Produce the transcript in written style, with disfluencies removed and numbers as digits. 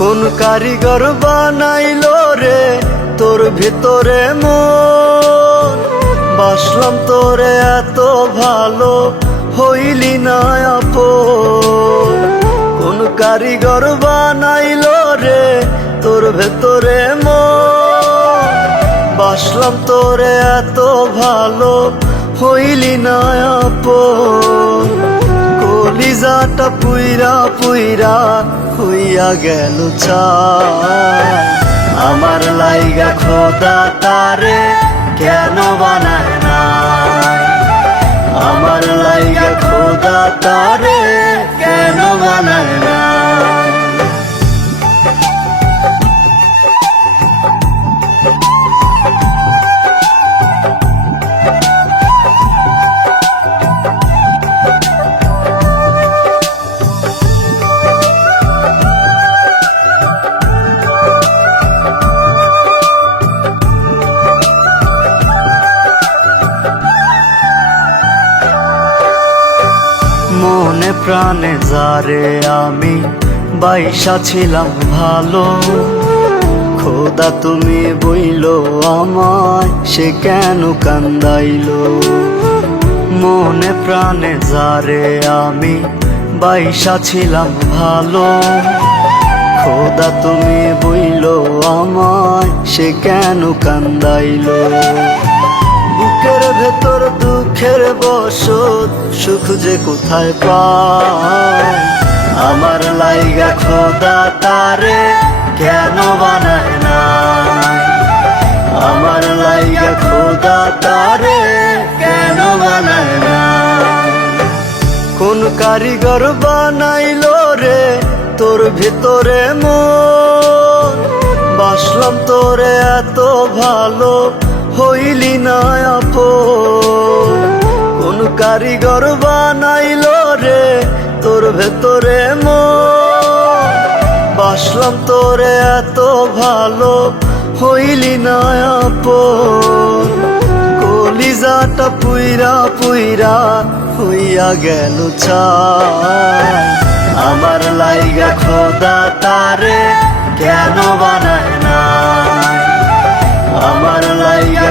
কোন কারিগর বানাইলো রে তোর ভিতরে মন, বাসলাম তোরে এত ভালো হইলি না আপন। কোন কারিগর বানাইলো রে তোর ভেতরে মন, বাসলাম তোরে এত ভালো হইলি না আপন। কলিজাটা পুইরা পুইরা হইয়া গেল ছাই, আমার লাইগা খোদা তারে কেন বানায় না, আমার লাইগা খোদা তারে কেন বানায় না। মনে প্রাণে যারে আমি বাইসা ছিলাম ভালো, খোদা তুমি বইলো আমায় সে কেন কান্দাইলো। মনে প্রাণে যারে আমি বাইসা ছিলাম ভালো, খোদা তুমি বইলো আমায় সে কেন কান্দাইলো। বুকের ভেতর দুঃখের বসত সুখ যে কোথায় পায়, আমার লাইগা খোদা তারে কেন বানায় না, আমার লাইগা খোদা তারে কেন বানায় না। কোন কারিগর বানাইলো রে তোর ভিতরে মন, বাসলাম তোরে এত ভালো হইলি না আপন। কোন কারিগর বানাইলো রে তোর ভেতরে মন, বাসলাম তোরে এত ভালো হইলি না আপন। কলিজাটা পুইরা পুইরা হইয়া গেল ছাই, আমার লাইগা খোদা তারে কেন বানায় না, আমার লাইগা